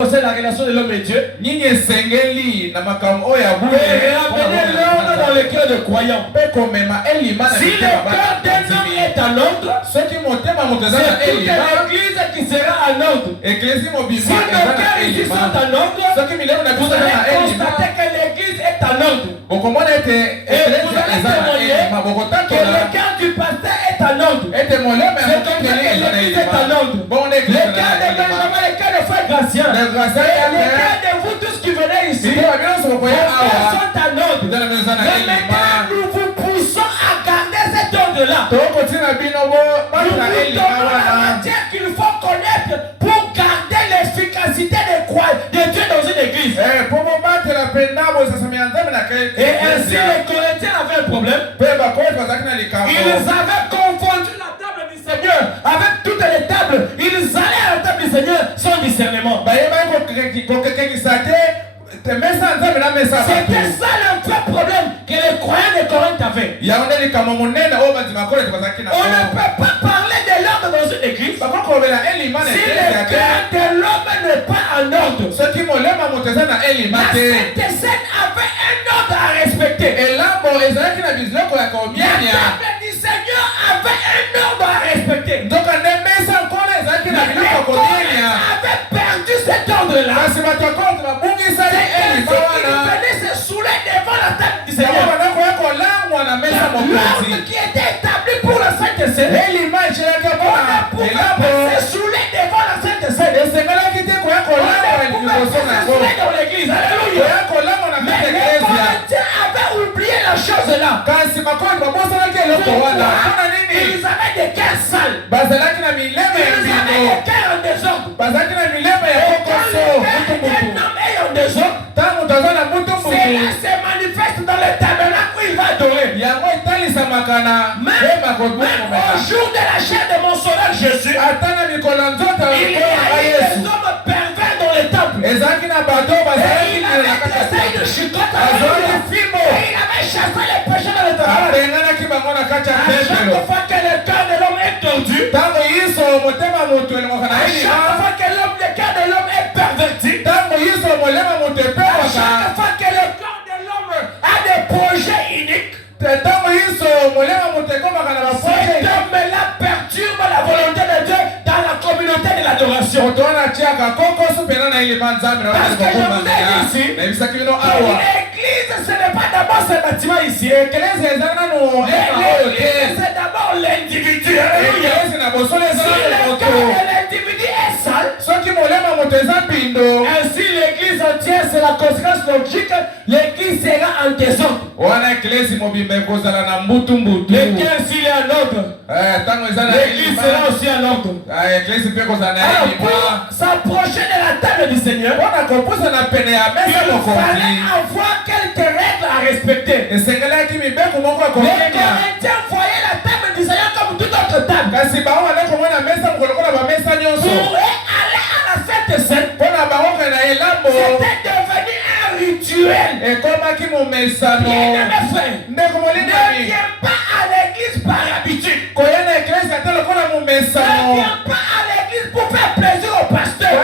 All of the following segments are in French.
C'est la relation de l'homme et Dieu. Et ramener l'ordre dans le cœur de croyants. Si le cœur d'un homme est en ordre, c'est toute l'église qui sera en ordre. Si nos cœurs ici sont en ordre, vous allez constater que l'église est en ordre. Et vous allez témoigner que le cœur du pasteur est en ordre. C'est comme ça que l'église est en ordre. Le cœur de Benjamin, le cœur de Frère Gratien. Et le cœur de vous tous qui venez ici, vos cœurs sont en ordre. Mais maintenant, nous vous poussons à garder cet ordre-là. Nous vous donnons la matière qu'il faut connaître pour garder l'efficacité de Dieu dans une église. Et ainsi, les Corinthiens avaient un problème. Ils avaient confondu la table du Seigneur avec toutes les tables. Ils allaient à la table du Seigneur sans discernement. C'était ça le vrai problème que les croyants de Corinthe avaient. On ne peut pas parler de l'ordre dans une église si le cœur de l'homme n'est pas en ordre. La Sainte Seine avait un ordre à respecter. La table du Seigneur avait un ordre à respecter. Avait perdu cet ordre-là. Il venait se saouler devant la table du Seigneur. L'ordre qui était établi pour la Sainte Seine, on ne pouvait pas se saouler devant la Sainte Seine. On ne pouvait pas se saouler dans l'église. Alléluia. Mais les Corinthiens avaient oublié la chose là. Ils avaient des cœurs sales. Ils avaient des cœurs en désordre. Et quand le cœur d'un homme est en désordre, cela se manifeste dans le tabernacle où il va adorer. Même au jour de la chair de mon sauveur Jésus, il y a eu des hommes pervers dans le temple. Et il avait essayé de chicoter et il avait chassé les péchés dans le tabernacle. À chaque fois que le cœur de l'homme est tordu, à chaque fois que le cœur de l'homme est perverti, à chaque fois que le cœur de l'homme a des projets uniques, cet homme-là perturbe la volonté de Dieu dans la communauté de l'adoration. Parce que je vous ai dit ici, l'église ce n'est pas d'abord ce bâtiment ici. L'église c'est d'abord l'individu. Si le cœur de l'individu est sale, ainsi l'église entière c'est la conséquence logique, l'église sera en désordre. Le cœur s'il est en ordre, l'église sera aussi en ordre. Alors pour s'approcher de la table du Seigneur, il fallait avoir quelques règles à respecter. Les Corinthiens voyaient la table du Seigneur comme toute autre table. Pour aller à la Sainte Seine, c'était devenu un rituel. Bien-aimé frère, ne viens pas à l'église par habitude. Ne viens pas à l'église pour faire plaisir au pasteur. Ne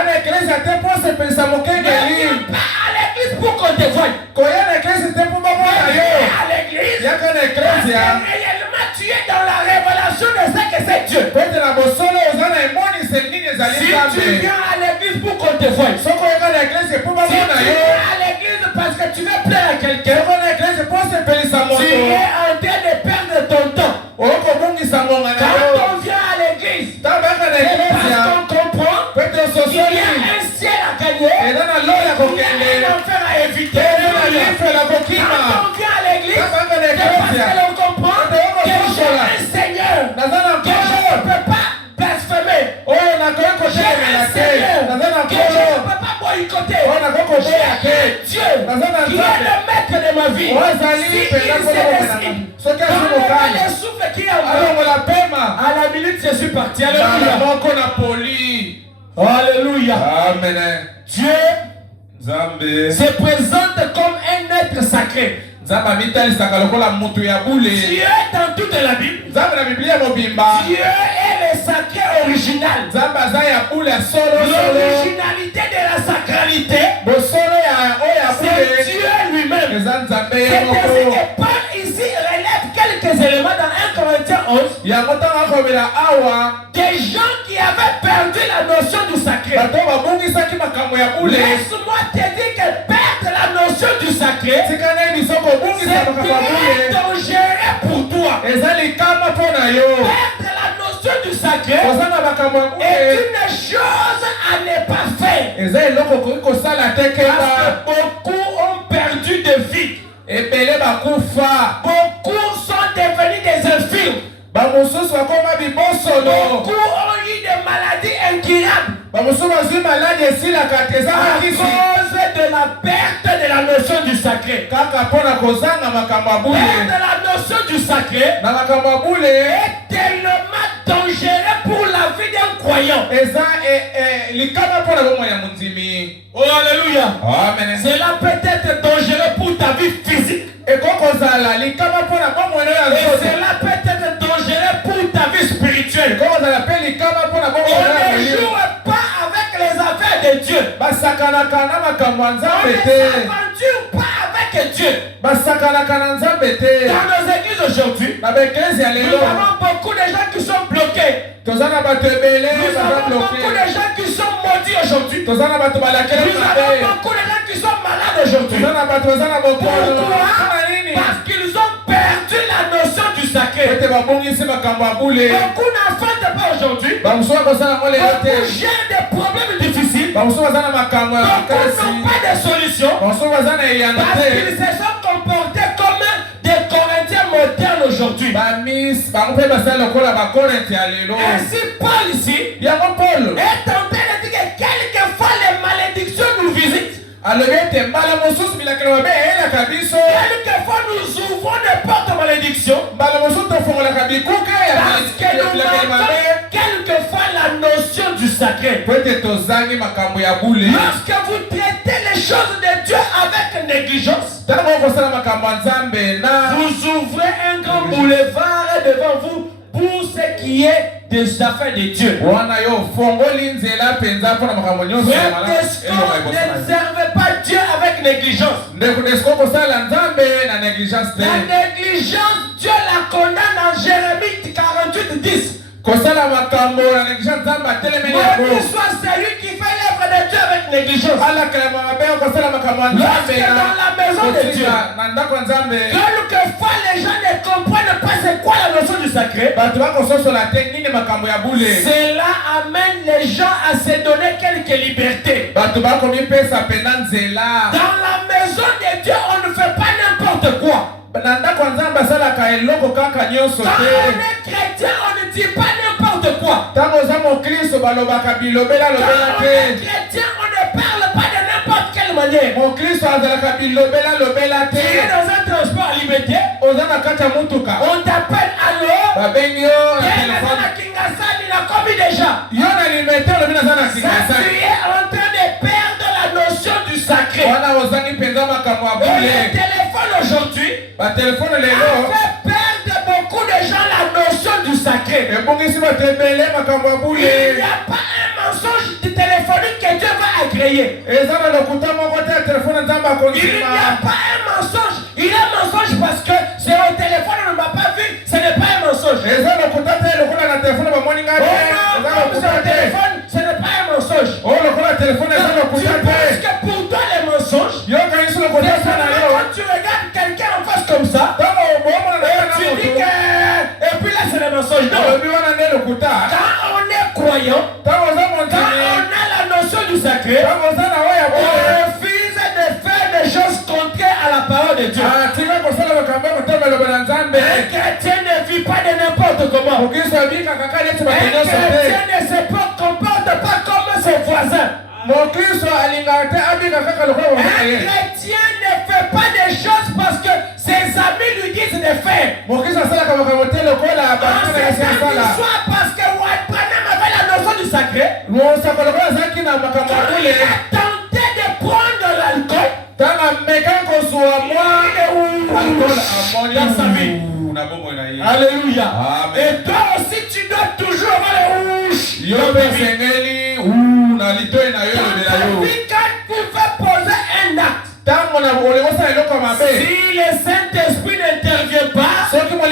viens pas à l'église pour qu'on te voie. Viens à l'église parce que réellement tu es dans la révélation de ce que c'est Dieu. Si tu viens à l'église pour qu'on te voie, si tu viens à l'église parce que tu veux plaire à quelqu'un, tu es en train de perdre ton temps. Quand on vient à l'église, parce qu'on comprend qu'il y a un ciel à gagner, il y a un enfer à éviter. Quand on vient à l'église, c'est parce que l'on comprend que j'ai un Seigneur, que je ne peux pas blasphémer. J'ai un Seigneur que je ne peux pas boycotter. J'ai un Dieu qui est le maître de ma vie. Si il se décide, quand le souffle qui est en moi, à la minute je suis parti. Alléluia. Alléluia. Amen. Dieu se présente comme un être sacré. Dieu est dans toute la Bible. Dieu est le sacré original. L'originalité de la sacralité, c'est Dieu lui-même. C'est ainsi que Paul ici relève quelques éléments dans 1 Corinthiens 11. Des gens qui avaient perdu la notion du sacré. Laisse-moi te dire que perdre la notion du sacré, c'est dangereux pour toi. Perdre la notion du sacré est une chose à ne pas faire. Parce que beaucoup ont perdu de vie. Beaucoup sont devenus des infirmes. Beaucoup ont eu des maladies incurables à cause de la perte de la notion du sacré. Perdre la notion du sacré est tellement dangereux pour la vie d'un croyant. Oh alléluia. Cela peut être dangereux pour ta vie physique. Et cela peut être dangereux pour ta vie spirituelle. On ne joue pas avec les affaires de Dieu. On ne s'aventure pas avec Dieu. Dans nos églises aujourd'hui, nous avons beaucoup de gens qui sont bloqués. Nous avons beaucoup de gens qui sont maudits aujourd'hui. Nous avons beaucoup de gens qui sont malades aujourd'hui. Pourquoi? Parce qu'ils ont perdu la notion du sacré. Beaucoup n'enfantent pas aujourd'hui. Beaucoup gèrent des problèmes difficiles. Beaucoup n'ont pas de solution. Parce qu'ils se sont comportés comme des Corinthiens modernes aujourd'hui. Ainsi Paul ici est en train de dire que quelquefois les malédictions nous visitent. Quelquefois nous ouvrons des portes de malédiction. Parce que nous manquons quelquefois la notion du sacré. Lorsque vous traitez les choses de Dieu avec négligence, vous ouvrez un grand boulevard devant vous pour ce qui est des affaires de Dieu. Ne servez pas Dieu avec négligence. La négligence, Dieu la condamne en Jérémie 48:10. Maudit soit celui qui fait l'œuvre de Dieu avec négligence. Lorsque dans la maison de Dieu, quelquefois les gens ne comprennent pas c'est quoi la notion du sacré, cela amène les gens à se donner quelques libertés. Dans la maison de Dieu, on ne fait pas n'importe quoi. Quand on est chrétien, on ne dit pas n'importe quoi. Quand on est chrétien, on ne parle pas de n'importe quelle manière. Tu es dans un transport à liberté, on t'appelle allô, déjà. Tu es en train de perdre la notion du sacré. Le téléphone aujourd'hui a fait perdre beaucoup de gens la notion du sacré. Il n'y a pas un mensonge téléphonique que Dieu va agréer. Il n'y a pas un mensonge. Il est un mensonge parce que c'est au téléphone, on ne m'a pas vu. Ce n'est pas un mensonge. C'est au téléphone, ce n'est pas un mensonge. Tu penses que pour toi les mensonges, quand tu regardes quelqu'un en face comme ça, et tu dis que... Et puis là c'est le mensonge. Non. Quand on est croyant, quand on a la notion du sacré, on refuse de faire des choses contraires à la parole de Dieu. Un chrétien ne vit pas de n'importe comment. Un chrétien ne se comporte pas comme ses voisins. Un chrétien ne fait pas des choses parce que ses amis lui disent de faire. Soit parce que Branham avait la notion du sacré. Il a tenté de prendre l'alcool dans sa vie. Alléluia. Et toi aussi tu dois toujours avoir les rouges. Yo pesengeli na litoyi na yo le la yo. Quand tu vas poser un acte, Si le Saint-Esprit n'intervient pas, c'est que tu n'as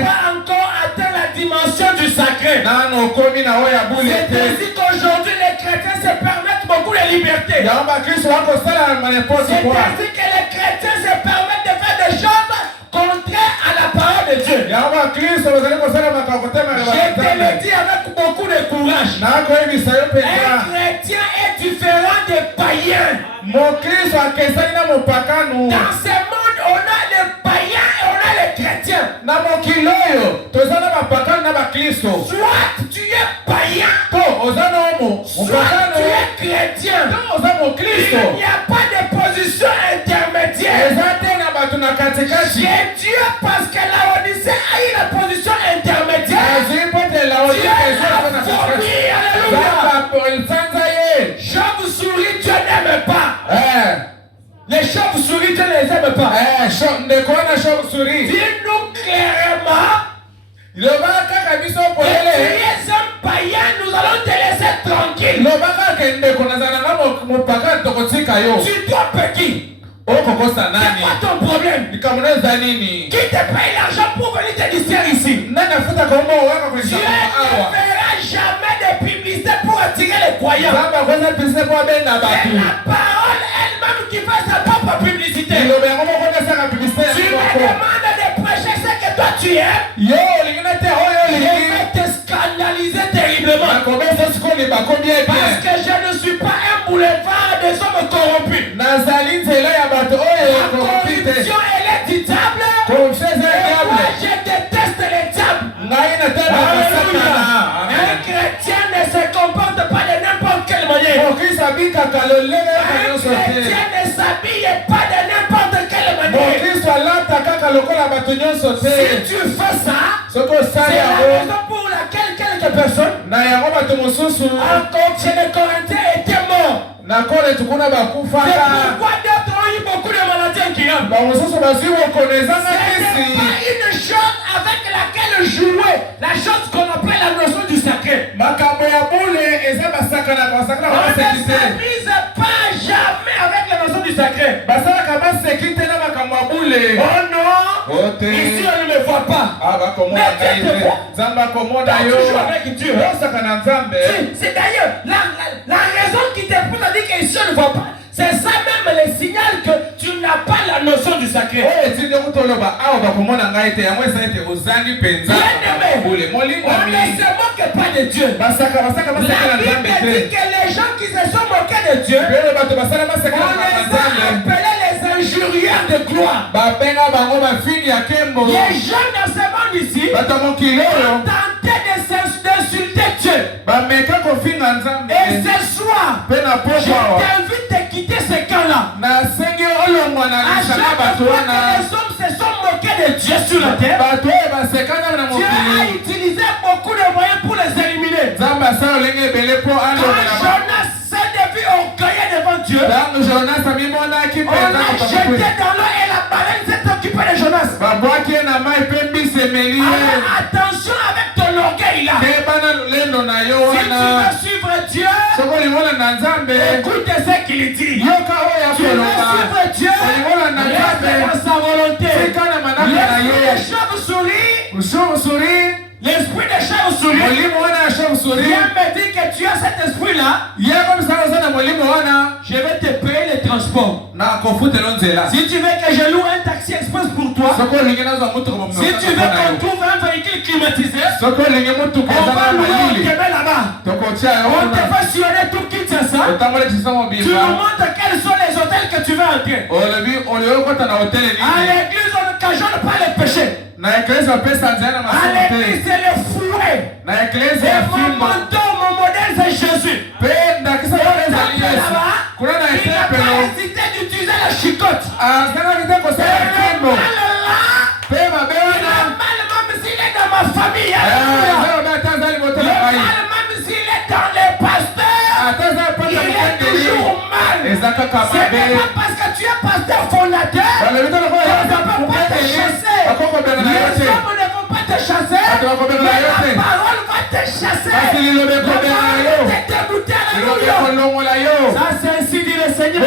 pas encore atteint la dimension du sacré. C'est ainsi qu'aujourd'hui les chrétiens se permettent beaucoup de liberté. C'est ainsi que les chrétiens se permettent de faire des choses contraires à la parole de Dieu. Je te le dis avec beaucoup de courage. Un chrétien est différent des païens. Dans ce monde, on a les païens et on a les chrétiens. Soit tu es païen, soit tu es chrétien. Il n'y a pas de position intermédiaire. C'est Dieu parce que la Odyssée a eu la position intermédiaire. Chauve-souris, Dieu n'aime pas. Les chauves-souris, Dieu ne les aime pas. Dis-nous clairement. Les hommes païens, nous allons te laisser tranquille. Tu dois petit. C'est quoi ton problème? Qui te paye l'argent pour venir te distraire ici? Dieu ne fera jamais de publicité pour attirer les croyants. C'est la parole elle-même qui fait sa propre publicité. Tu me demandes de prêcher ce que toi tu aimes. Je vais te scandaliser terriblement. Parce que je ne suis pas un boulevard des hommes corrompus. La corruption elle est ditable. Et moi je déteste les diables. Un chrétien ne se comporte pas de n'importe quelle manière. Un chrétien ne s'habille pas de n'importe quelle manière. Si tu fais ça, c'est la raison pour laquelle quelques personnes encore chez les Corinthiens étaient morts. C'est pourquoi d'autres ont eu beaucoup de maladies incurables. Ce n'est pas une chose avec laquelle jouer. La chose qu'on appelle la notion du sacré. On ne s'amuse pas jamais avec la notion du sacré. Oh non! Ici on ne me voit pas. Mais Dieu te voit. Toujours avec Dieu. C'est d'ailleurs la raison qui te pousse à dire qu'ici on ne voit pas. C'est ça même le signal que tu n'as pas la notion du sacré. Bien-aimé, on ne se moque pas de Dieu. La Bible dit que les gens qui se sont moqués de Dieu, on les a appelés les injurieurs de gloire. Les gens dans ce monde ici ont tenté d'insulter Dieu. Et ce soir, je t'invite à quitter ce camp-là. À chaque fois que les hommes se sont moqués de Dieu sur la terre, Dieu a utilisé beaucoup de moyens pour les éliminer. Quand Jonas s'est devenu orgueilleux devant Dieu, on l'a jeté dans l'eau et la baleine s'est occupée de Jonas. Alors attention avec ton orgueil là. Si tu veux suivre Dieu, écoute ce qu'il dit. Tu veux suivre Dieu, reste dans sa volonté. L'esprit de chauve-souris vient me dire que tu as cet esprit-là. Je vais te payer les transports. Si tu veux que je loue un taxi express pour toi, si tu veux qu'on trouve un véhicule climatisé, on va louer au Québec là-bas. On te fait sillonner tout Kinshasa. Tu nous montres quels sont les hôtels que tu veux entrer. À l'église, on ne cajonne pas les péchés. À l'église, c'est le fouet. Et mon mentor, mon modèle, c'est Jésus. Il n'a pas hésité d'utiliser la chicotte. Il a mal même s'il est dans ma famille. Il a mal même s'il est dans les pasteurs. Il est toujours mal. Ce n'est pas parce que tu es pasteur fondateur que tu ne peux pas te chasser. Les hommes ne vont pas te te chasser. Mais la parole va te chasser. La parole va te dégoûter. Alléluia. Ça c'est ainsi dit le Seigneur. Et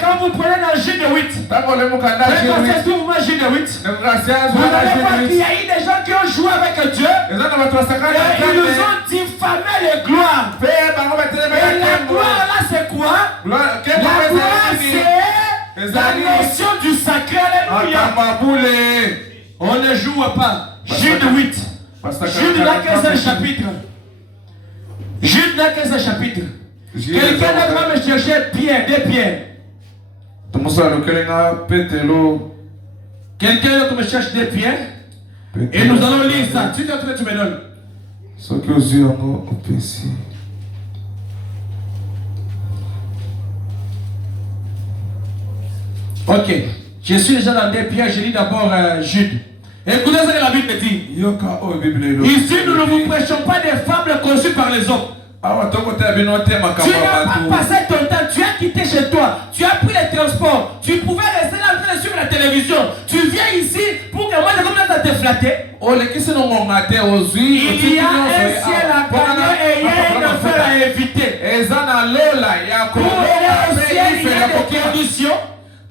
quand vous prenez dans Jude 8, prépassez-vous Jude 8. Vous allez voir qu'il y a eu des gens qui ont joué avec Dieu. Et ils nous ont diffamé les gloires. Et la gloire là c'est quoi? La gloire c'est la notion du sacré. Alléluia. On ne joue pas. Jude 8. Jude n'a qu'un seul chapitre. Jude n'a qu'un seul chapitre. Quelqu'un d'autre va me chercher Pierre, des pierres. Quelqu'un d'autre me cherche des pierres. Et nous allons lire ça. Tu me donnes. Ok. Je suis déjà dans des pierres. Je lis d'abord Jude. Écoutez ce que la Bible dit. Ici, nous ne vous prêchons pas des fables conçues par les hommes. Tu n'as pas passé ton temps, tu as quitté chez toi, tu as pris les transports, tu pouvais rester là en train de suivre la télévision. Tu viens ici pour que moi je commence à te flatter. Il y a un ciel à gagner et il y a un enfer à éviter. Pour aller au ciel, il y a des conditions.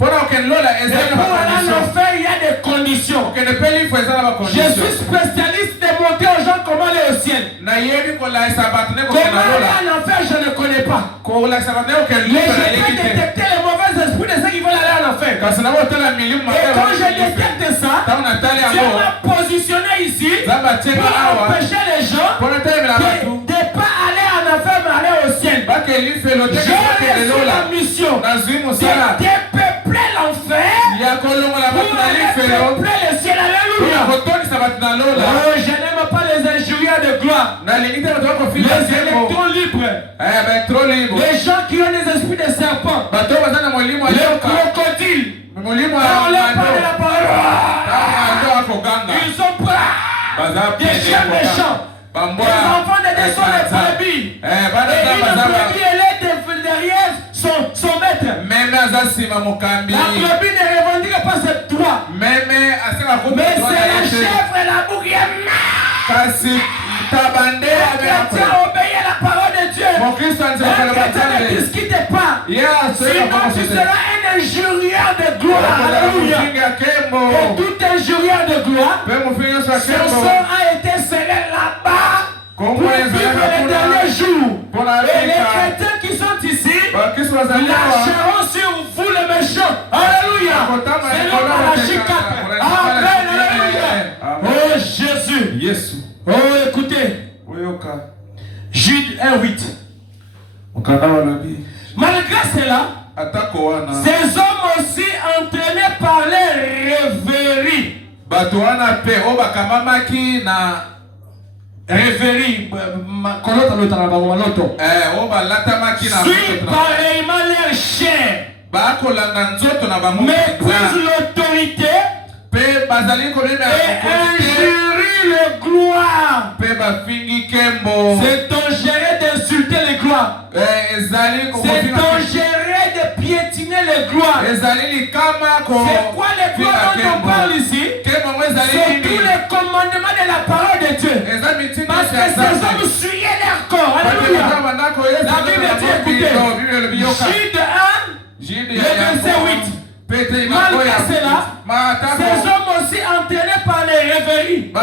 Et pour aller en enfer, il y a des conditions. Je suis spécialiste de montrer aux gens comment aller au ciel. Comment aller en enfer, je ne connais pas. Mais je peux détecter les mauvais esprits de ceux qui veulent aller en enfer. Et quand je détecte ça, Dieu m'a positionné ici pour empêcher les gens de ne pas aller en enfer mais aller au ciel. J'ai reçu la mission de dépeupler l'enfer pour aller peupler le ciel. Alléluia. Oh, je n'aime pas les injuriens de gloire, les électrons libres, les gens qui ont des esprits de serpent, les crocodiles. Quand on leur parle de la parole, ils sont prêts. Des chiens méchants. Les enfants de Dieu sont les brebis. Et une brebis, elle est derrière son maître. La brebis ne revendique pas ses droits. Mais c'est la chèvre et la boucle. Un chrétien obéit à la parole de Dieu. Un chrétien ne discute pas. Sinon tu seras un injurieur de gloire. Alléluia. Et tout injurieur de gloire, son sang a été scellé là-bas pour vivre les derniers jours. Et les chrétiens qui sont ici lâcheront sur vous les méchants. Alléluia. C'est le Malachie 4. Amen. Alléluia. Oh Jésus. Oh écoutez. Jude 1:8. Malgré cela, ces hommes aussi entraînés par les rêveries. Rêverie, suivent pareillement leur chair, méprisent l'autorité et injurient le gloire. C'est dangereux d'insulter les gloires. C'est dangereux de piétiner les gloires. C'est quoi les gloires dont on parle ici? C'est tous les commandements de la parole de Dieu. Parce que ces hommes suivaient leur corps. Alléluia. La Bible dit, écoutez, Jude 1, le verset 8. Malgré cela, ces hommes aussi entraînés par les rêveries.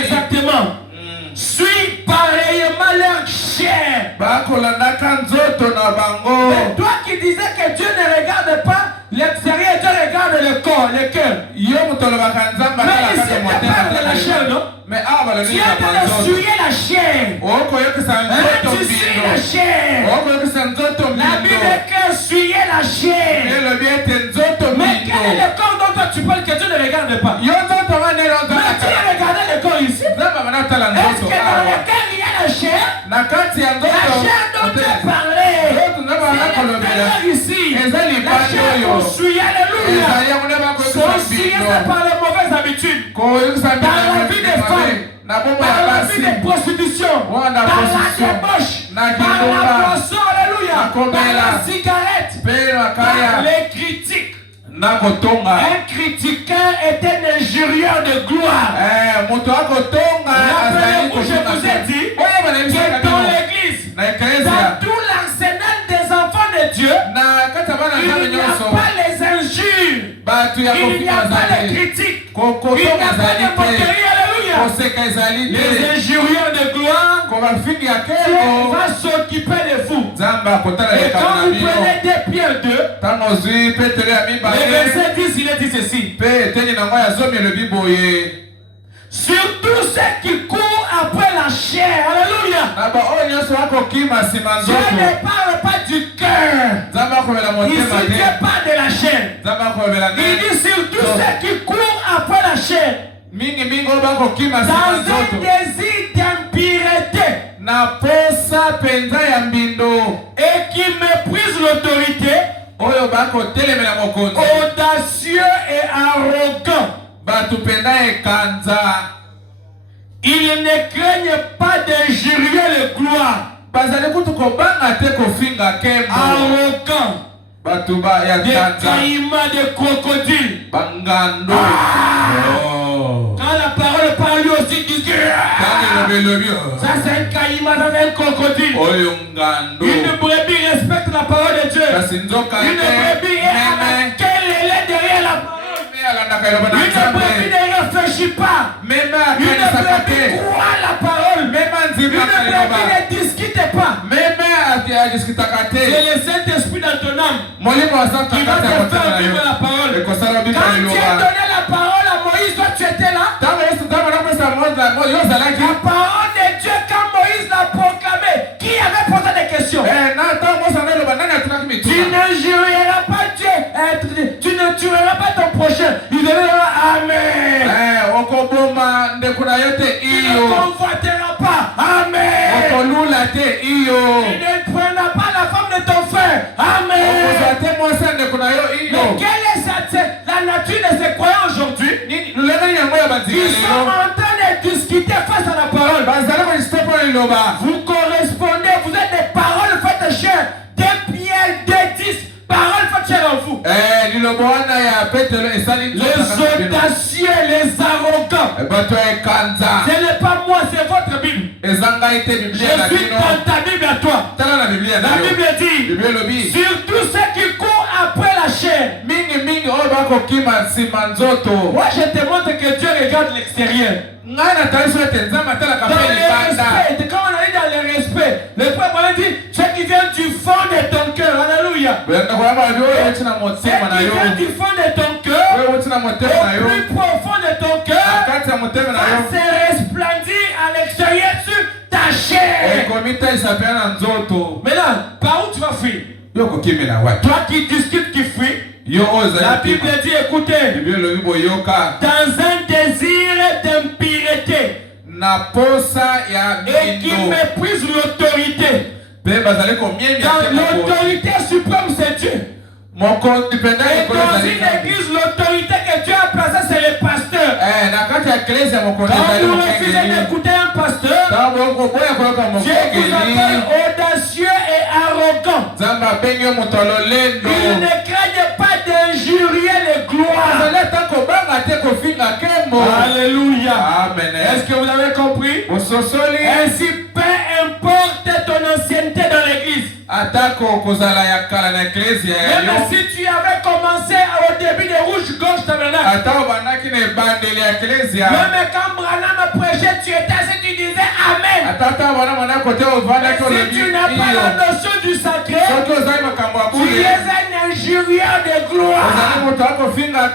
Exactement. Suis pareillement leur chair. Mais toi qui disais que Dieu ne regarde pas l'extérieur, Dieu regarde le corps, le cœur. Mais ici, tu parles de la chair, non? Tu es en train de suyer la chair. Tu suis la chair. La Bible est que suyer la chair. Mais quel est le corps dont toi tu parles que Dieu ne regarde pas? Mais tu as regardé le corps ici. Est-ce que dans le cœur il y a la chair? La chair dont tu as parlé, c'est l'intérieur ici. La chair qu'on suit, alléluia. Qu'on suit, c'est par les mauvaises habitudes. Dans la vie des femmes, dans la vie de prostitution, dans la débauche, par la boisson, alléluia, par la cigarette, par les critiques, Un critiqueur est un injurieur de gloire. Rappelez-vous, je vous ai dit que dans l'église, dans tout l'arsenal des enfants de Dieu, il n'y a pas les injures, il n'y a pas les critiques, il n'y a pas de moquerie. Alléluia. Les injurieurs de gloire, Dieu va s'occuper de vous. Et quand vous prenez des Pierre 2, le verset 10, il est dit ceci. Surtout ceux qui courent après la chair. Alléluia. Dieu ne parle pas du cœur. Ici, Dieu parle de la chair. Il dit surtout ceux qui courent après la chair. Dans un désir d'impureté. Et qui méprise l'autorité. Audacieux et arrogant. Ils ne craignent pas d'injurier le gloire. Arrogant. Des caïmans de crocodiles. Quand la parole parle lui aussi, il dit ça c'est un caïman, ça c'est un crocodile. Une brebis respecte la parole de Dieu. Une brebis est derrière la parole. Une brebis ne réfléchit pas. Une brebis croit la parole. Une brebis ne discute pas. C'est le Saint-Esprit dans ton âme qui va te faire vivre la parole. Quand Dieu donnait la parole à Moïse, toi tu étais là. La parole de Dieu, quand Moïse l'a proclamée, qui avait posé des questions? Tu n'injurieras pas Dieu, tu ne tueras pas ton prochain. Il dira Amen. Tu ne convoiteras pas. Amen. Tu ne prendras pas la femme de ton frère. Amen. Mais quelle est la nature de ces croyants aujourd'hui? Ils sont en train de discuter face à la parole. Vous correspondez, vous êtes des paroles faites chair. Des Pierre 2, 10, paroles faites chair en vous. Les audacieux, les arrogants. Ce n'est pas moi, c'est votre Bible. Je suis dans ta Bible à toi. La Bible dit, surtout ceux qui courent après la chair. Moi je te montre que Dieu regarde l'extérieur. Dans le respect, quand on arrive dans le respect, le peuple dit ce qui vient du fond de ton cœur. Alléluia. Ce qui vient du fond de ton cœur, au plus profond de ton cœur, va se resplendir à l'extérieur sur ta chair. Maintenant, par où tu vas fuir? Toi qui discutes, qui fuis. La Bible dit, écoutez, dans un désir d'impureté et qui méprise l'autorité. L'autorité suprême, c'est Dieu. Et dans une église, l'autorité que Dieu a placée, c'est le pasteur. Quand vous refusez d'écouter un pasteur, Dieu vous appelle audacieux et arrogant. Il ne craignent pas d'injurier les gloires. Alléluia. Est-ce que vous avez compris? Ainsi, peu importe ton ancienneté dans l'église. Même si tu avais commencé au début de Rouge-Gorge Tabernacle. Même quand Branham prêchait, tu étais assis, tu disais Amen. Mais si tu n'as pas la notion du sacré, tu es un injurieur de gloire.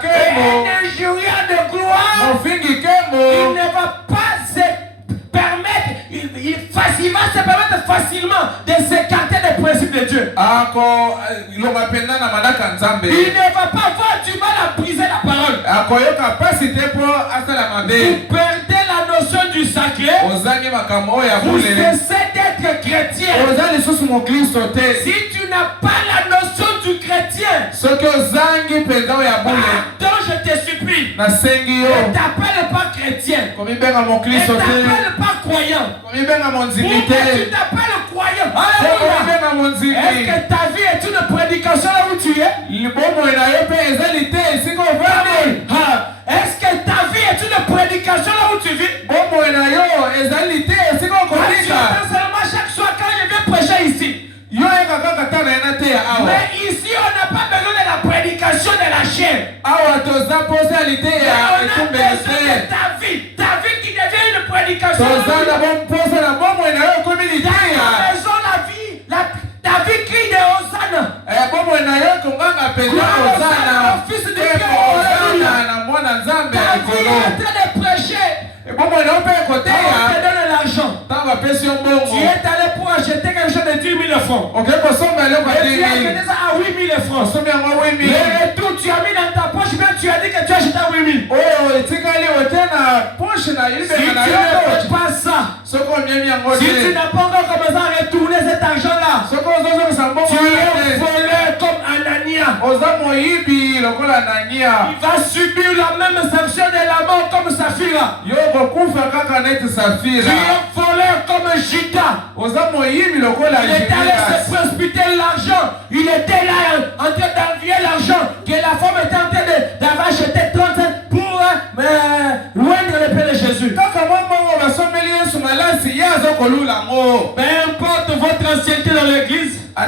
Et un injurieur de gloire, il ne va pas se permettre, il va se permettre facilement de s'écarter des principes de Dieu. Il ne va pas avoir du mal à briser la parole. Vous perdez la notion du sacré. Vous cessez d'être chrétien. Si tu n'as pas la notion du chrétien, pardon, je te supplie, ne t'appelle pas chrétien, ne t'appelle pas croyant. Pourquoi tu t'appelles croyant? Alléluia. Est-ce que ta vie est une prédication là où tu es? Est-ce que ta vie est une prédication là où tu vis? Seulement chaque soir quand je viens prêcher ici. Mais ici on n'a pas besoin de la prédication de la chair. On a besoin de ta vie qui devient une prédication. Ta maison, ta vie crie de Hosanna. Fils de Dieu, ta vie est en train de prêcher. On te donne l'argent. Tu es allé pour acheter quelque chose de 10 000 francs. Et tu as acheté ça à 8 000 francs. Et tout, tu as mis dans ta poche, mais tu as dit que tu as acheté à 8 000. Si tu ne fais pas ça, si tu n'as pas encore commencé à retourner cet argent-là, tu es volé comme Anania. Il va subir la même sanction de la mort comme Saphira. Tu es volé comme Judas. Il était allé se précipiter l'argent. Il était là en train d'envier l'argent que la femme était en train d'avoir acheté 30 cents pour loindre le Père de Jésus. Peu importe votre ancienneté dans l'église, peu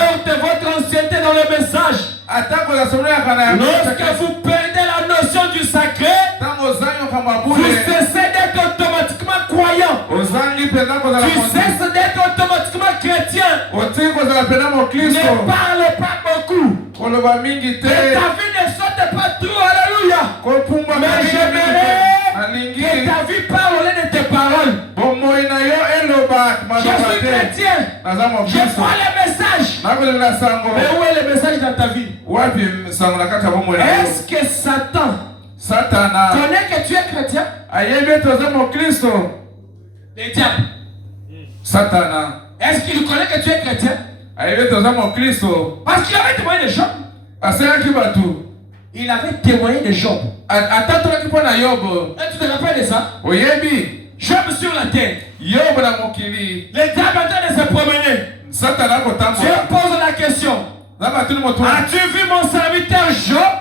importe votre ancienneté dans le message, lorsque vous perdez la notion du sacré, vous cessez d'être automatiquement croyant. Tu cesses d'être automatiquement chrétien. Ne parle pas beaucoup. Que ta vie ne saute pas trop. Alléluia. Mais j'aimerais que ta vie parle au lieu de tes paroles. Je suis chrétien. Je crois le message. Mais où est le message dans ta vie? Est-ce que Satan connaît que tu es chrétien? Le diable. Est-ce qu'il connaît que tu es chrétien? Parce qu'il avait témoigné de Job. Il avait témoigné de Job. Et tu te rappelles de ça? Job sur la terre. Le diable est en train de se promener. Je pose la question. As-tu vu mon serviteur Job?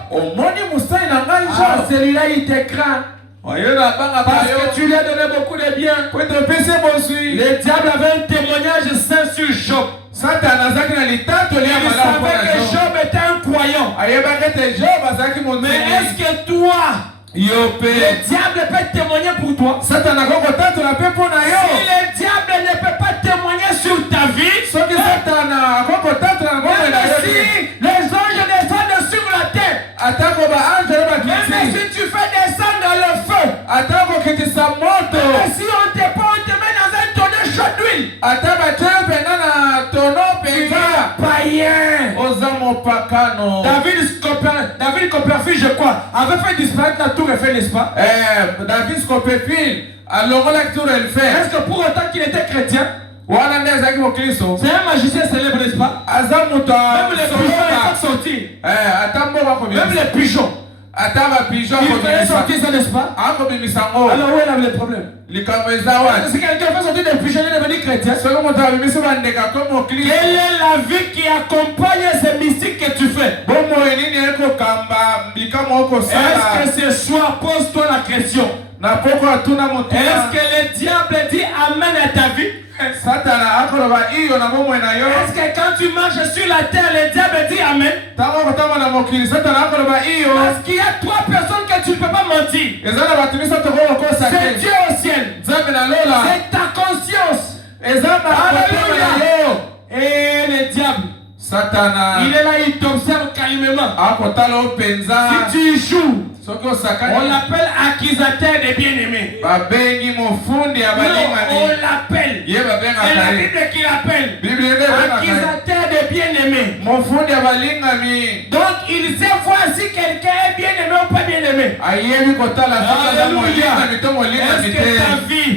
Celui-là il te craint. Parce que tu lui as donné beaucoup de biens. Le diable avait un témoignage saint sur Job. Il savait que Job était un croyant. Mais est-ce que toi, le diable peut témoigner pour toi? Si le diable ne peut pas témoigner sur ta vie, même si les anges descendent sur la terre, même si tu fais descendre le feu, même si on te met dans un tonneau chaud d'huile, païen. David Copperfield, je crois, avait fait disparaître la tour Eiffel, n'est-ce pas? David Copperfield, est-ce que pour autant qu'il était chrétien? C'est un magicien célèbre, n'est-ce pas? Même les pigeons ils sont sortis. Même les pigeons. Il fallait sortir ça, n'est-ce pas? Alors où est le problème? Si quelqu'un fait sortir des pigeons, il est devenu chrétien. Quelle est la vie qui accompagne ces mystiques que tu fais? Est-ce que ce soir, pose-toi la question? Est-ce que le diable dit Amen à ta vie? Est-ce que quand tu marches sur la terre, le diable dit Amen? Parce qu'il y a 3 personnes que tu ne peux pas mentir. C'est Dieu au ciel. C'est ta conscience. Alléluia. Et le diable, il est là, il t'observe calmement. Si tu joues, on l'appelle accusateur des bien-aimés. On l'appelle. Et la Bible qui l'appelle accusateur des bien-aimés. Donc il sait voir si quelqu'un est bien-aimé ou pas bien-aimé. Alléluia. Est-ce que ta vie